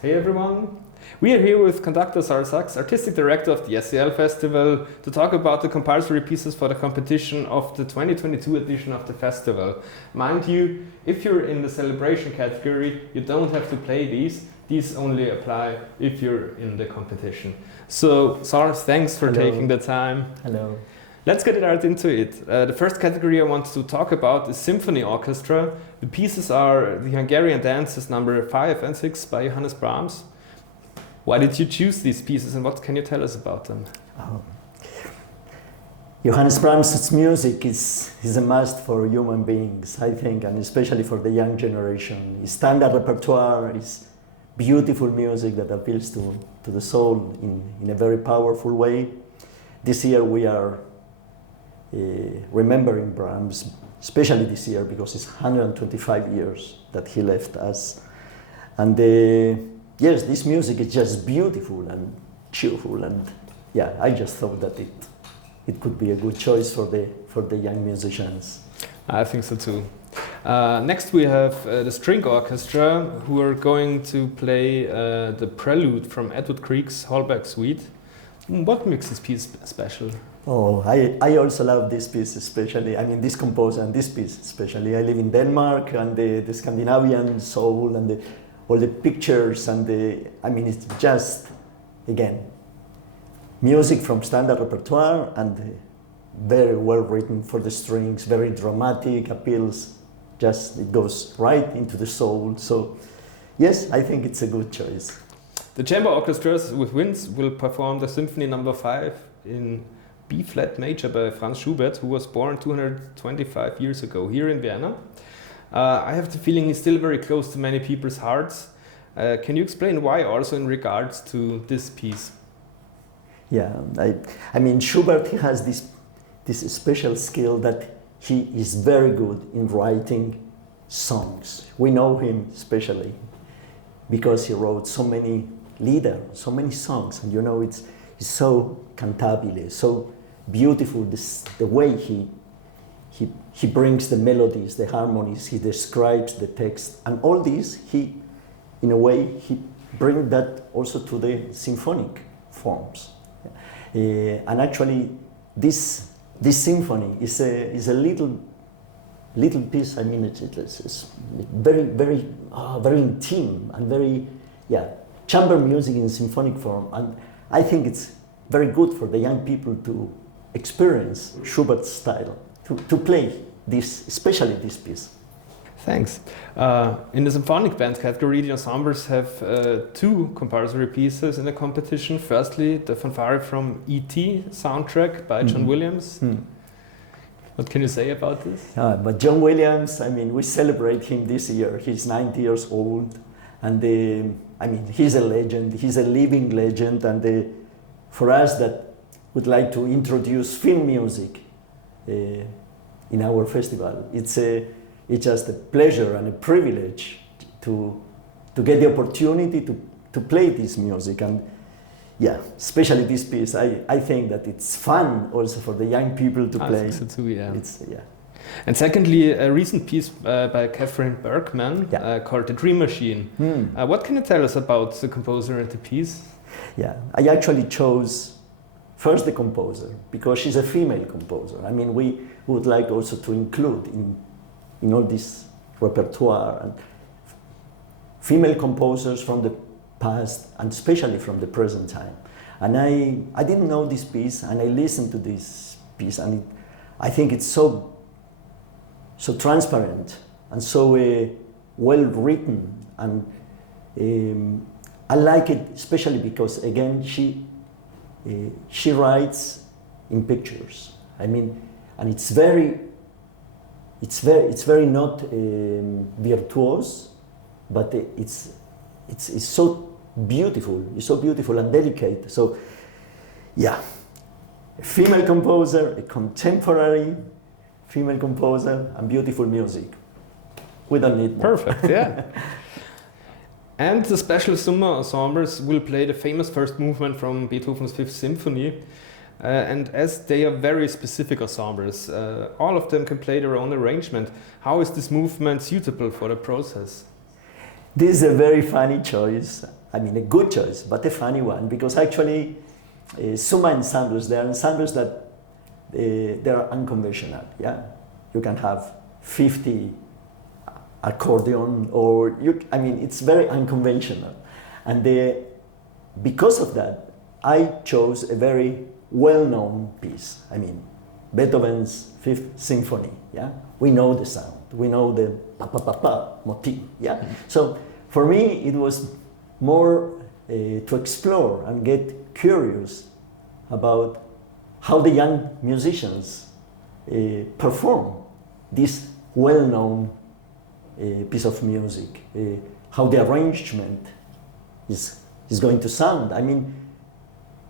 Hey everyone! We are here with conductor Saul Zaks, artistic director of the SCL Festival, to talk about the compulsory pieces for the competition of the 2022 edition of the festival. Mind you, if you're in the celebration category, you don't have to play these. These only apply if you're in the competition. So, Saul, thanks for taking the time. Hello. Let's get right into it. The first category I want to talk about is Symphony Orchestra. The pieces are the Hungarian dances number 5 and 6 by Johannes Brahms. Why did you choose these pieces and what can you tell us about them? Johannes Brahms' music is a must for human beings, I think, and especially for the young generation. His standard repertoire is beautiful music that appeals to the soul in a very powerful way. This year we are remembering Brahms, especially this year because it's 125 years that he left us. And yes, this music is just beautiful and cheerful, and yeah, I just thought that it could be a good choice for the young musicians. I think so too. Next we have the string orchestra who are going to play the Prelude from Edvard Grieg's Holberg suite. What makes this piece special? Oh, I also love this piece especially. I mean, this composer and this piece especially. I live in Denmark, and the Scandinavian soul and all the pictures and I mean, it's just, again, music from standard repertoire and very well written for the strings, very dramatic, appeals, just it goes right into the soul. So yes, I think it's a good choice. The chamber orchestras with winds will perform the Symphony No. 5 in B-flat major by Franz Schubert, who was born 225 years ago here in Vienna. I have the feeling he's still very close to many people's hearts. Can you explain why also in regards to this piece? Yeah, I mean, Schubert has this special skill that he is very good in writing songs. We know him especially because he wrote so many lieder, so many songs, and you know it's so cantabile, so beautiful. The way he brings the melodies, the harmonies, he describes the text, and all this in a way he brings that also to the symphonic forms. And actually, this symphony is a little piece. I mean, it's very very intimate and very chamber music in symphonic form, and I think it's very good for the young people to experience Schubert's style, to play this, especially this piece. Thanks. In the symphonic band category, the ensembles have 2 compulsory pieces in the competition. Firstly, the Fanfare from E.T. soundtrack by John Williams. What can you say about this? But John Williams, I mean, we celebrate him this year. He's 90 years old, and I mean, he's a legend. He's a living legend, and for us that would like to introduce film music in our festival, it's just a pleasure and a privilege to get the opportunity to play this music. And yeah, especially this piece, I think that it's fun also for the young people to play. I think so too, yeah. Yeah. And secondly, a recent piece by Katherine Bergman called The Dream Machine. What can you tell us about the composer and the piece? Yeah, I actually chose first the composer because she's a female composer. I mean, we would like also to include in all this repertoire and female composers from the past and especially from the present time. And I didn't know this piece, and I listened to this piece, and I think it's so transparent and so well written, and I like it especially because again she writes in pictures. I mean, and it's very not virtuose, but it's so beautiful. It's so beautiful and delicate. So yeah, a female composer, a contemporary female composer, and beautiful music. We don't need more. Perfect, yeah. And the special Summa ensembles will play the famous first movement from Beethoven's Fifth Symphony. And as they are very specific ensembles, all of them can play their own arrangement. How is this movement suitable for the process? This is a very funny choice. I mean, a good choice, but a funny one, because actually, Summa ensembles, they are ensembles that they are unconventional. Yeah, you can have 50 accordion, or I mean, it's very unconventional, and because of that, I chose a very well-known piece. I mean, Beethoven's Fifth Symphony. Yeah, we know the sound, we know the pa pa pa pa motif. Yeah, so for me, it was more to explore and get curious about how the young musicians perform this well-known piece of music, how the arrangement is going to sound. I mean,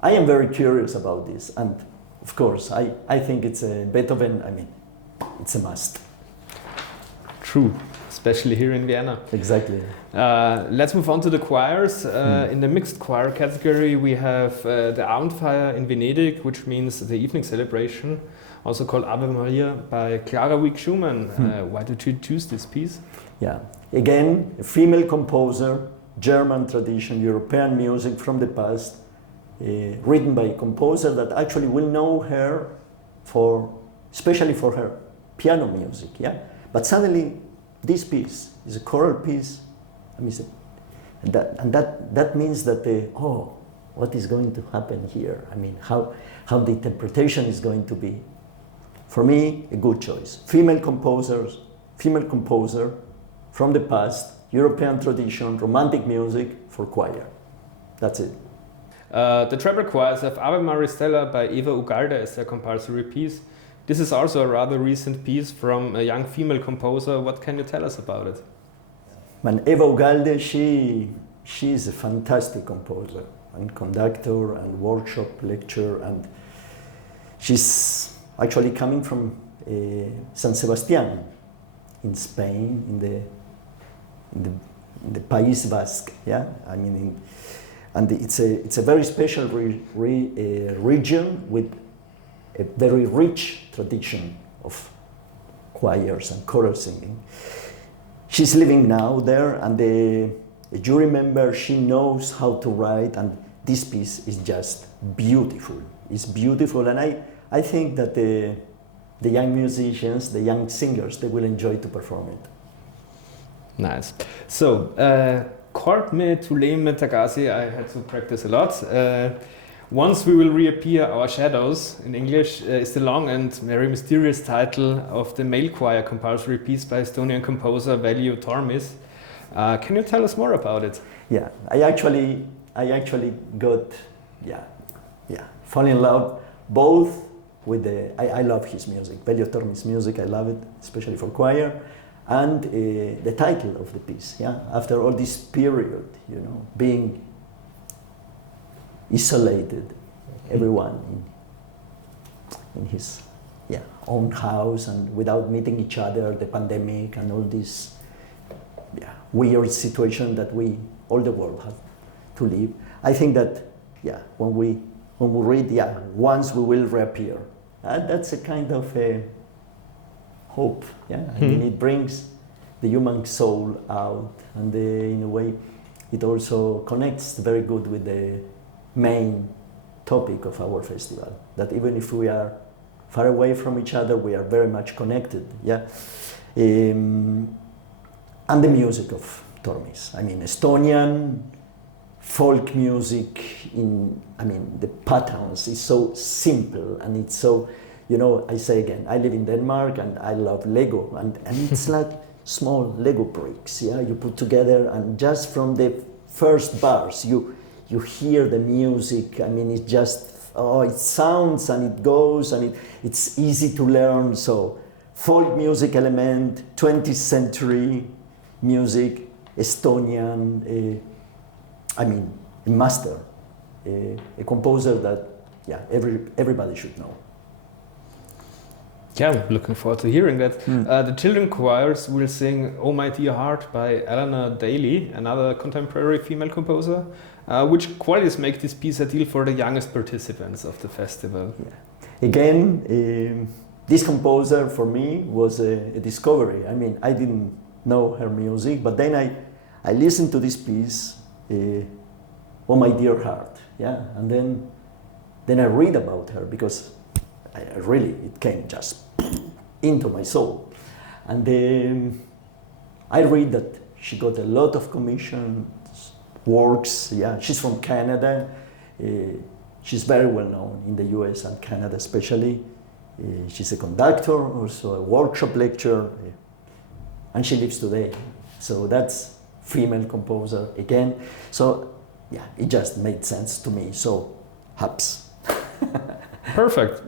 I am very curious about this, and of course, I think it's a Beethoven, I mean, it's a must. True, especially here in Vienna. Exactly. Let's move on to the choirs. In the mixed choir category, we have the Abendfeier in Venedig, which means the evening celebration, also called Abendfeier by Clara Wieck-Schumann. Why did you choose this piece? Yeah, again, a female composer, German tradition, European music from the past, written by a composer that actually will know her especially for her piano music. Yeah, but suddenly this piece is a choral piece. I mean, that means that what is going to happen here? I mean, how the interpretation is going to be. For me, a good choice. Female composer from the past, European tradition, romantic music for choir. That's it. The treble choirs have Ave Maristella by Eva Ugalde as their compulsory piece. This is also a rather recent piece from a young female composer. What can you tell us about it? Man, Eva Ugalde, she is a fantastic composer and conductor and workshop lecturer, and she's actually coming from San Sebastián in Spain, in the País Basque. Yeah, I mean, and it's a very special region with a very rich tradition of choirs and choral singing. She's living now there, and a jury member, she knows how to write, and this piece is just beautiful. It's beautiful, and I think that the young musicians, the young singers, they will enjoy to perform it. Nice. So, Chord me tu leme tagasi, I had to practice a lot. Once We Will Reappear, Our Shadows, in English, is the long and very mysterious title of the male choir compulsory piece by Estonian composer Veljo Tormis. Can you tell us more about it? Yeah, I actually got, fall in love both with I love his music, Veljo Tormis' music, I love it, especially for choir, and the title of the piece, yeah, after all this period, you know, being isolated, everyone in his own house and without meeting each other, the pandemic and all this weird situation that all the world have to live. I think that when we read Once We Will Reappear, that's a kind of a hope. I mean, it brings the human soul out, and in a way it also connects very good with the main topic of our festival, that even if we are far away from each other, we are very much connected. And the music of Tormis, I mean, Estonian folk music, the patterns is so simple, and it's so, I say again, I live in Denmark and I love Lego, and it's like small Lego bricks, you put together, and just from the first bars, you hear the music. I mean, it just, it sounds and it goes, and it's easy to learn. So, folk music element, 20th century music, Estonian, a master, a composer that, everybody should know. Yeah, I'm looking forward to hearing that. The children choirs will sing Oh My Dear Heart by Eleanor Daly, another contemporary female composer. Which qualities make this piece ideal for the youngest participants of the festival? Again, this composer for me was a discovery. I mean, I didn't know her music, but then I listened to this piece oh my dear heart, yeah. And then I read about her because I really, it came just into my soul. And then I read that she got a lot of commissioned works, yeah. She's from Canada. She's very well known in the US and Canada especially. She's a conductor, also a workshop lecturer, and she lives today. So that's female composer again. So yeah, it just made sense to me. So haps. Perfect.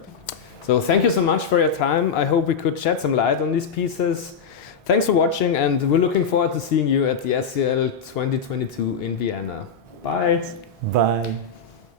So thank you so much for your time. I hope we could shed some light on these pieces. Thanks for watching, and we're looking forward to seeing you at the SCL 2022 in Vienna. Bye. Bye.